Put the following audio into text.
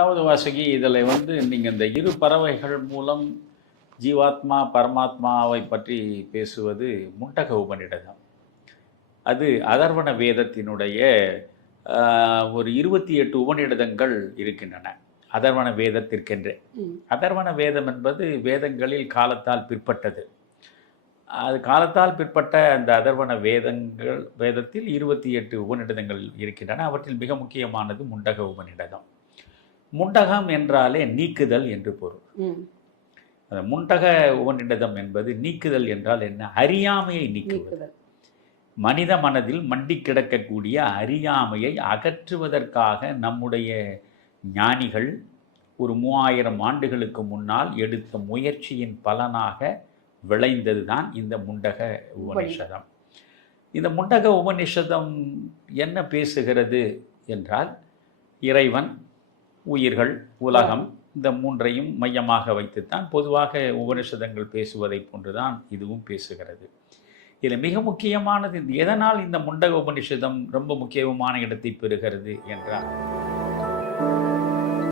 அதாவது வாசகி இதில் வந்து நீங்கள் இந்த இரு பறவைகள் மூலம் ஜீவாத்மா பரமாத்மாவை பற்றி பேசுவது முண்டக உபநிடதம். அது அதர்வண வேதத்தினுடைய ஒரு இருபத்தி எட்டு உபநிடதங்கள் இருக்கின்றன அதர்வண வேதத்திற்கென்று. அதர்வண வேதம் என்பது வேதங்களில் காலத்தால் பிற்பட்டது. அது காலத்தால் பிற்பட்ட அந்த அதர்வண வேதங்கள் வேதத்தில் இருபத்தி எட்டு உபநிடதங்கள் இருக்கின்றன அவற்றில் மிக முக்கியமானது முண்டக உபநிடதம். முண்டகம் என்றாலே நீக்குதல் என்று பொருள். அந்த முண்டக உபநிடதம் என்பது நீக்குதல் என்றால் என்ன? அறியாமையை நீக்குதல். மனித மனதில் மண்டி கிடக்கக்கூடிய அறியாமையை அகற்றுவதற்காக நம்முடைய ஞானிகள் ஒரு மூவாயிரம் ஆண்டுகளுக்கு முன்னால் எடுத்த முயற்சியின் பலனாக விளைந்தது தான் இந்த முண்டக உபனிஷதம் இந்த முண்டக உபனிஷதம் என்ன பேசுகிறது என்றால் இறைவன் உயிர்கள் உலகம் இந்த மூன்றையும் மையமாக வைத்துத்தான் பொதுவாக உபனிஷதங்கள் பேசுவதைப் போன்றுதான் இதுவும் பேசுகிறது. இதில் மிக முக்கியமானது இந்த எதனால் இந்த முண்டக உபனிஷதம் ரொம்ப முக்கியமான இடத்தை பெறுகிறது என்றால்